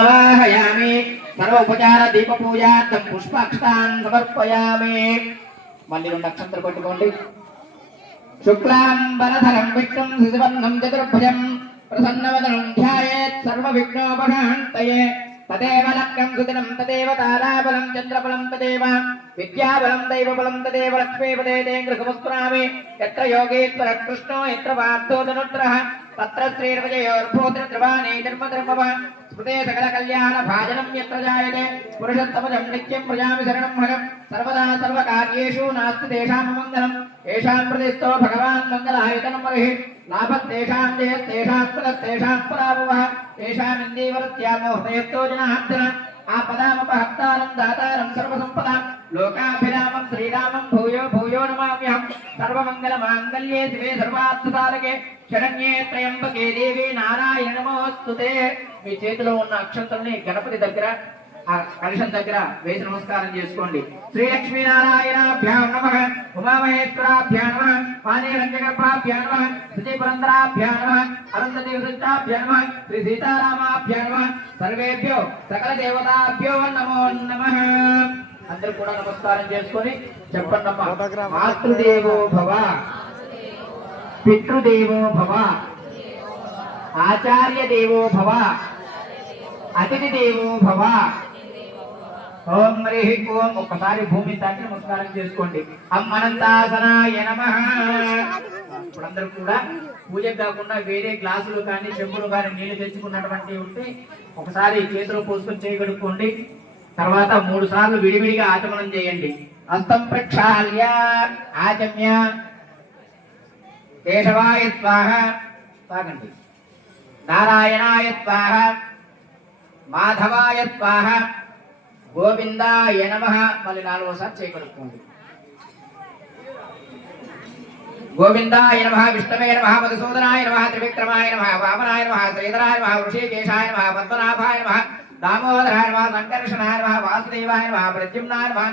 ఆవాహయామి సర్వోపచార దీప పూజార్థం పుష్పాక్షతాన్ సమర్పయామి. మళ్ళీ 2 అక్షంతలు కొట్టుకోండి. శుక్లాంబరధరం విష్ణుం శశివర్ణం చతుర్భుజం ప్రసన్నవదనం ధ్యాయేత్ సర్వవిఘ్నోపశాంతయే. తదేవ లక్ష్యం సుదినం తదేవ తారాబలం చంద్రబలం తదేవ విద్యాబలం దైవబలం తదేవ లక్ష్మీపదే గృహముస్మరామి. యత్ర యోగేశ్వర కృష్ణో యత్ర పార్థో ధనుర్ధరః తత్ర శ్రీర్విజయోర్భూతిర్ధ్రువాణే ధర్మధర్మవ స్మృతే సకల కళ్యాణ భాజనం యత్ర జాయతే పురుషోత్తమజం నిత్యం ప్రజామి శరణం హరం. సర్వదా సర్వకార్యేషు నాస్తి తేషాం మంగళం. ఏషాం ప్రతిష్టో భగవాన్ మంగళాయతనం మరిః. లాభస్తేషాం జయస్తేషాం పదస్తేషాం పరాభవః. తేషామిందీవరత్యామో హృదయస్థో జనార్దన. ఆపదామపహర్తారం దాతారం సర్వసంపదాం లోకాభిరామం శ్రీరామం భూయో భూయో నమామ్యహం. సర్వమంగళమాంగళ్యే శివే సర్వార్థసాధకే శరణ్యే త్రయంబకే దేవి నారాయణ నమోస్తుతే. మీ చేతిలో ఉన్న అక్షంతల్ని గణపతి దగ్గర ఆ కలశం దగ్గర వేసి నమస్కారం చేసుకోండి. శ్రీ లక్ష్మీనారాయణాభ్యాం నమః. ఉమామహేశ్వరాభ్యాం నమః. పానీరంజగర్భాభ్యాం నమః. శ్రీపురంధరాభ్యాం నమః. అరుంధతి విశిష్టాభ్యాం నమః. శ్రీ సీతారామాభ్యాం నమః. సర్వేభ్యో సకల దేవతాభ్యో నమో నమః. అందరూ కూడా నమస్కారం చేసుకొని చెప్పండమ్మా. మాతృదేవో భవ, పితృదేవో భవ, ఆచార్య దేవో భవ, అతిథి దేవో భవ. ఓం హరి ఓం. ఒక్కసారి భూమి తాకి నమస్కారం చేసుకోండి. అమ్మనంతాసనాయ నమః. ఇప్పుడందరూ కూడా పూజకు కాకుండా వేరే గ్లాసులు కానీ చెంబులు కానీ నీళ్లు తెచ్చుకున్నటువంటి ఉంటే ఒకసారి చేతిలో పోసుకొని చేయగలుగుకోండి. తర్వాత 3 సార్లు విడివిడిగా ఆచమనం చేయండి. హస్తం ప్రక్షాళ్య ఆచమ్య కేశవాయ స్వాహ తాగండి. నారాయణాయ స్వాహ, మాధవాయ స్వాహ, గోవిందాయ నమః. మళ్ళీ 4వసారి చేయగలుగుకోండి. గోవిందాయ నమః, విష్ణవే నమః, మధుసూదనాయ నమః, త్రివిక్రమాయ నమః, వామనాయ నమః, శ్రీధరాయ నమః, ఋషికేశాయ నమః, పద్మనాభాయ నమః, దామోదరాయ నమః, సంకర్షణాయ నమః, వాసుదేవాయ నమః, ప్రద్యుమ్నాయ నమః.